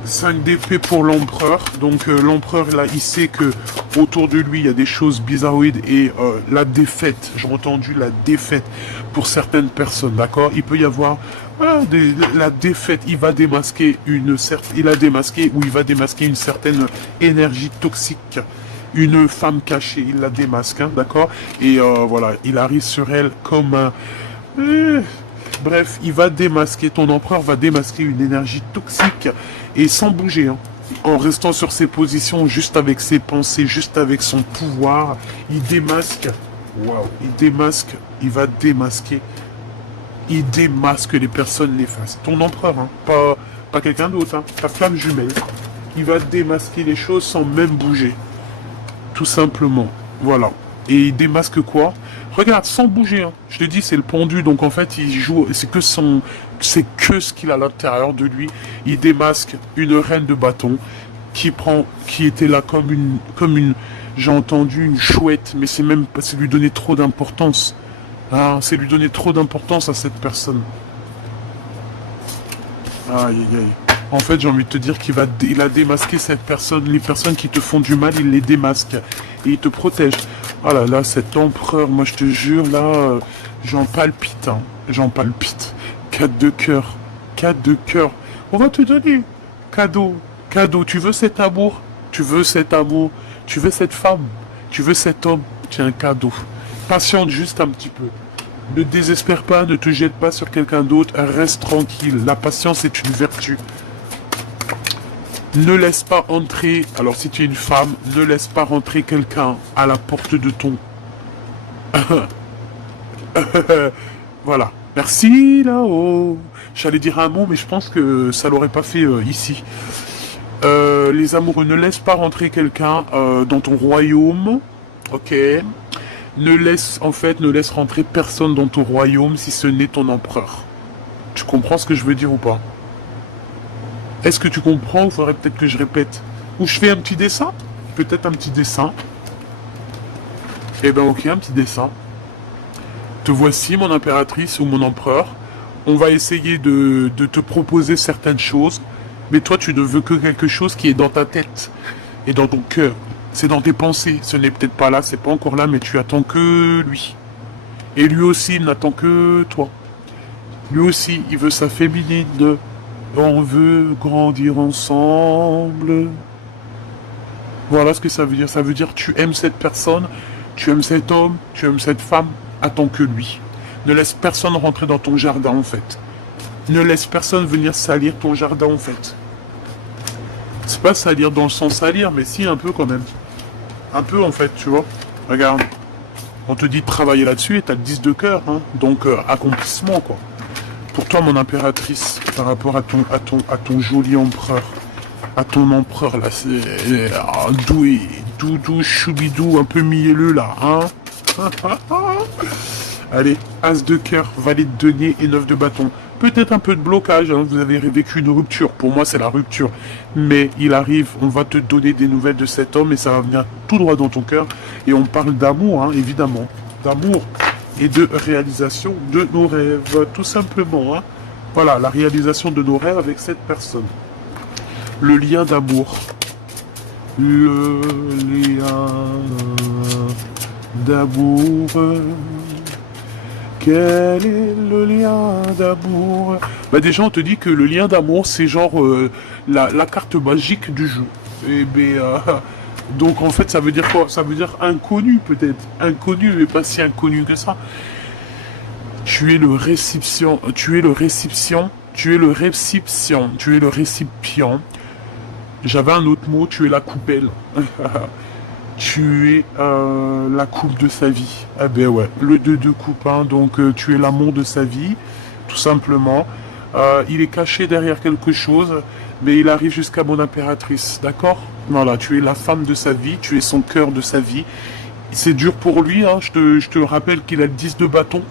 5 d'épée pour l'empereur. Donc l'empereur là, il sait que autour de lui il y a des choses bizarroïdes et la défaite. J'ai entendu la défaite pour certaines personnes, d'accord. Il peut y avoir la défaite. Il va démasquer une certaine énergie toxique. Une femme cachée, il la démasque, hein, d'accord. Et voilà, il arrive sur elle comme un bref, il va démasquer, ton empereur va démasquer une énergie toxique et sans bouger, hein, en restant sur ses positions, juste avec ses pensées, juste avec son pouvoir, il démasque, il va démasquer, il démasque les personnes néfastes. Ton empereur, hein, pas quelqu'un d'autre, hein, ta flamme jumelle. Il va démasquer les choses sans même bouger. Tout simplement. Voilà. Et il démasque quoi? Regarde, sans bouger. Hein. Je te dis, c'est le pendu. Donc en fait, il joue. C'est que ce qu'il a à l'intérieur de lui. Il démasque une reine de bâton qui était là comme une, j'ai entendu une chouette, mais c'est lui donner trop d'importance. Ah, c'est lui donner trop d'importance à cette personne. Aïe, aïe, aïe. En fait, j'ai envie de te dire il a démasqué cette personne. Les personnes qui te font du mal, il les démasque. Et il te protège. Oh là là, cet empereur, moi je te jure, là, j'en palpite. Hein. J'en palpite. 4 de cœur. 4 de cœur. On va te donner. Cadeau. Cadeau. Tu veux cet amour? Tu veux cet amour? Tu veux cette femme? Tu veux cet homme? Tiens, un cadeau. Patiente juste un petit peu. Ne désespère pas, ne te jette pas sur quelqu'un d'autre, reste tranquille. La patience est une vertu. Ne laisse pas entrer, alors si tu es une femme, ne laisse pas rentrer quelqu'un à la porte de ton... Voilà. Merci là-haut. J'allais dire un mot, mais je pense que ça l'aurait pas fait ici. Les amoureux, ne laisse pas rentrer quelqu'un dans ton royaume. Ok. Ne laisse rentrer personne dans ton royaume si ce n'est ton empereur. Tu comprends ce que je veux dire ou pas? Est-ce que tu comprends ou faudrait peut-être que je répète? Ou je fais un petit dessin? Peut-être un petit dessin. Eh ben ok, un petit dessin. Te voici, mon impératrice ou mon empereur. On va essayer de te proposer certaines choses. Mais toi, tu ne veux que quelque chose qui est dans ta tête et dans ton cœur. C'est dans tes pensées. Ce n'est peut-être pas là, c'est pas encore là, mais tu attends que lui. Et lui aussi, il n'attend que toi. Lui aussi, il veut sa féminine. On veut grandir ensemble. Voilà ce que ça veut dire. Ça veut dire tu aimes cette personne, tu aimes cet homme, tu aimes cette femme, attends que lui. Ne laisse personne rentrer dans ton jardin, en fait. Ne laisse personne venir salir ton jardin, en fait. C'est pas salir dans le sens salir, mais si, un peu quand même. Un peu, en fait, tu vois. Regarde. On te dit de travailler là-dessus et t'as le 10 de cœur, hein. Donc, accomplissement, quoi. Pour toi, mon impératrice, par rapport à ton joli empereur, à ton empereur, là, c'est doudou, choubidou, un peu mielleux, là, hein. Allez, as de cœur, valet de denier et 9 de bâton. Peut-être un peu de blocage, hein, vous avez vécu une rupture. Pour moi, c'est la rupture. Mais il arrive, on va te donner des nouvelles de cet homme et ça va venir tout droit dans ton cœur. Et on parle d'amour, hein, évidemment. D'amour et de réalisation de nos rêves, tout simplement. Hein. Voilà, la réalisation de nos rêves avec cette personne. Le lien d'amour. Le lien d'amour. Quel est le lien d'amour? Bah déjà on te dit que le lien d'amour c'est genre la carte magique du jeu. Et donc en fait ça veut dire quoi? Ça veut dire inconnu peut-être. Inconnu mais pas si inconnu que ça. Tu es le récipient. J'avais un autre mot, tu es la coupelle. Tu es la coupe de sa vie. Ah ben ouais, le 2 de coupe, hein, donc tu es l'amour de sa vie, tout simplement. Il est caché derrière quelque chose, mais il arrive jusqu'à mon impératrice, d'accord? Voilà, tu es la femme de sa vie, tu es son cœur de sa vie. C'est dur pour lui, hein. Je te rappelle qu'il a le 10 de bâton.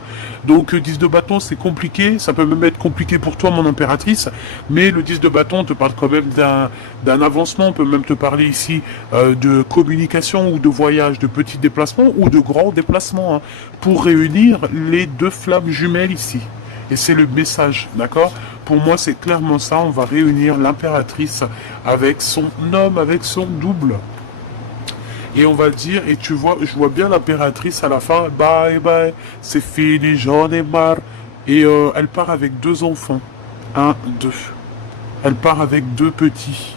Donc 10 de bâton c'est compliqué, ça peut même être compliqué pour toi mon impératrice, mais le 10 de bâton on te parle quand même d'un avancement, on peut même te parler ici de communication ou de voyage, de petits déplacements ou de grands déplacements, hein, pour réunir les deux flammes jumelles ici. Et c'est le message, d'accord? Pour moi c'est clairement ça, on va réunir l'impératrice avec son homme, avec son double. Et on va dire, et tu vois, je vois bien l'impératrice à la fin, bye bye, c'est fini, j'en ai marre. Et elle part avec 2 enfants. 1, 2. Elle part avec 2 petits.